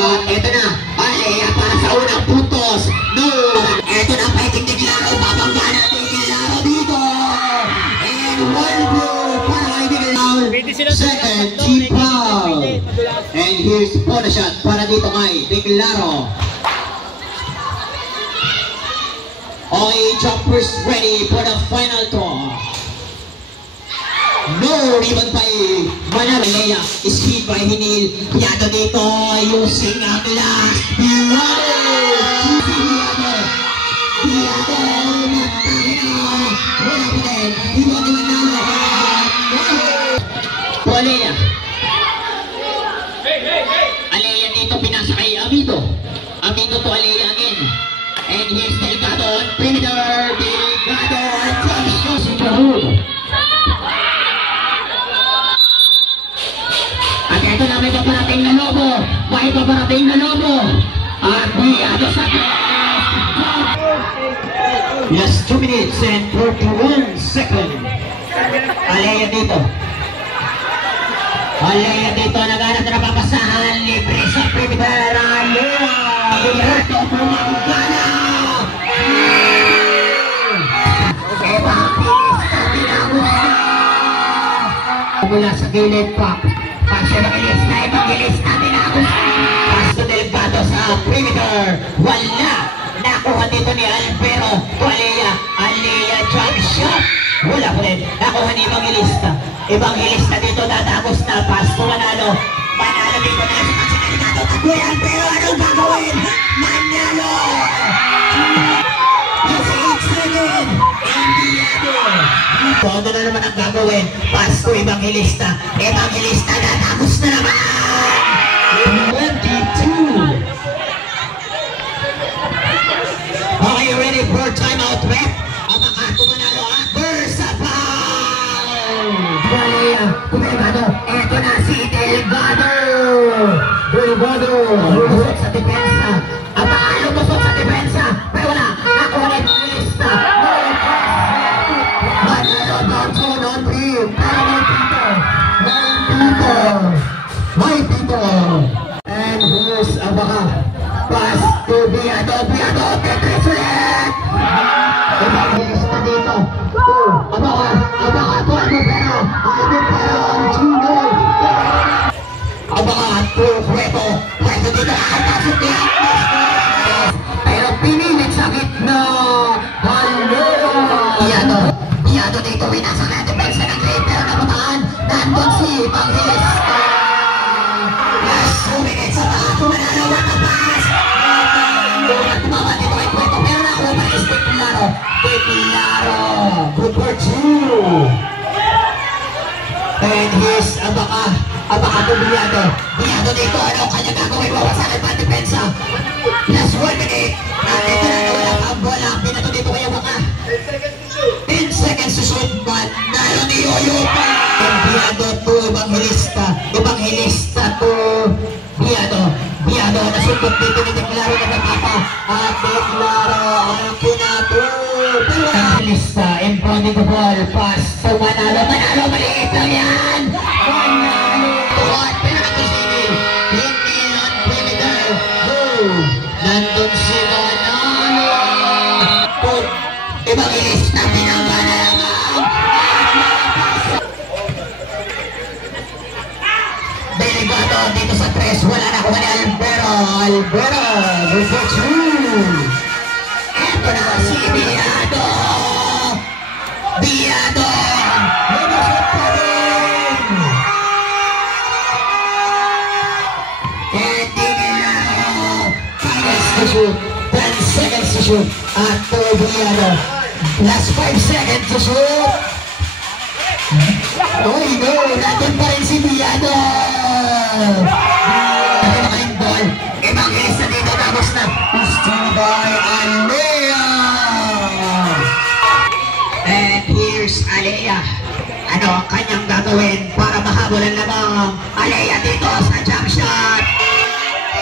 At eto na, Alea para sa unang puntos. No! Eto na, pwedeng Deglaro, babangga natin Deglaro dito. And one blue para kay Deglaro. Second, G-Paul. And here's bonus shot para dito kay Deglaro. Okay, jumpers ready for the final tour. No rebound by Manalo. Alea is hit by Hinil. Piado dito using ang last. Alea. Alea dito pinasa kay Amido. Amido to Alea again. And here's Delgado on perimeter. Delgado on jump. At ito na may paparating na Lobo. May paparating na Lobo. At Biado sa yes, 2 minutes and 41 seconds. Alea dito. Alea dito. Naghanap na napapasahan. Libre sa perimeter. Alea. Roberto Pumangana. Mula sa gilid pa. Evangelista Minagusta. Paso Delgado sa perimeter. Wala. Nakuha dito ni Albero. Alea. Alea jump shot. Wala po rin. Nakuha ni Evangelista. Evangelista dito tatagos na. Paso Manalo. Manalo dito na si Paso Delgado. Taguy Albero. Anong gagawin? Manalo. Kasi 8-7. Enviado. Todo na naman ang gagawin. Pasto Evangelista. Evangelista na tapos na naman. 22. Okay, ready for timeout, rep? Ang makato Manalo at Versapal. Alea, Delgado. Eto na si Delgado. Delgado. Lusot sa depensa. Ang makalusot sa depensa. Pero wala. Ako na Evangelista. My people, and here's Abaka. Pass to Biado, Tetris ulit! Evangelista dito. Abaka, to Albero, Gino. Abaka, to Cueto. Cueto dito, nakapasok niya. Pero pinilit sa gitna. Biado dito, winasa na depensa ng grade, pero napataan. Nandun si Evangelista. Yes, 2 minutes sa tato, Manalo, nakapas. Tumawa dito kay Cueto, pero nakuha pa is Deglaro. Deglaro, Grouper 2. And here's Abaka. Abaka to Biado. Biado dito, ano kanya gagawin? Wawasakin pa ang depensa. Last 1 minute. At ito na nawala pa ang bola. Pinato dito kay Abaka. 10 seconds to shoot, Manalo ni Oyopa. Biado to Evangelista. Evangelista to Biado. Biado nasundot dito ni Deglaro na napapa. At Deglaro ang pinato. Evangelista in front of the ball. Pass to Manalo. Manalo, maliit lang yan. Manalo. Tuhat, pinakatusinin. Hindi on perimeter. Nandun si Manalo. Evangelista pinangana naman. Delgado dito sa 3. Wala na kuha ni Albero. Albero, Grouper 2. Eto na si Biado. Biado. Lumusot pa rin. And Deglaro. 10 seconds to shoot. At to Biado. Last 5 seconds to shoot. Uy, no. Nandun pa rin si Biado. Nakain ball. Evangelista dito. Tapos na. Still by Alea. And here's Alea. Ano ang kanyang gagawin para mahabol ang lamang? Alea dito sa jump shot.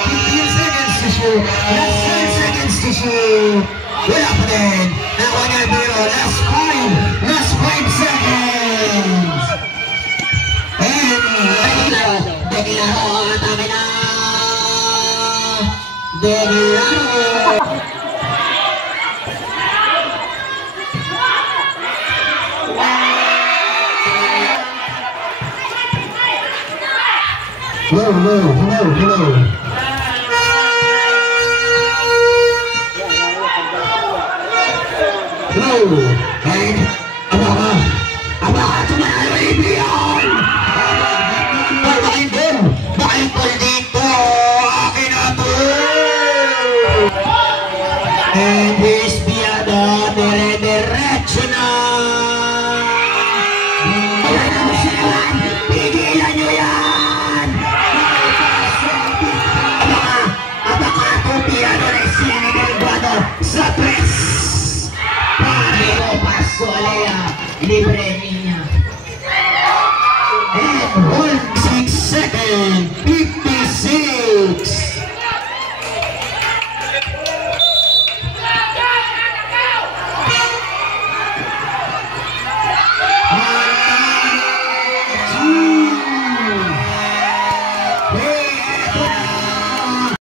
15 seconds to shoot. Last 10 seconds to shoot. Wala pa din. Nakuha niya Albero. Last 5 seconds. And Deglaro. Deglaro. At amin na. Delano. Hello. And aba, tumanalo Ibian. Bakit din? Bakit po dito? Akin na po. And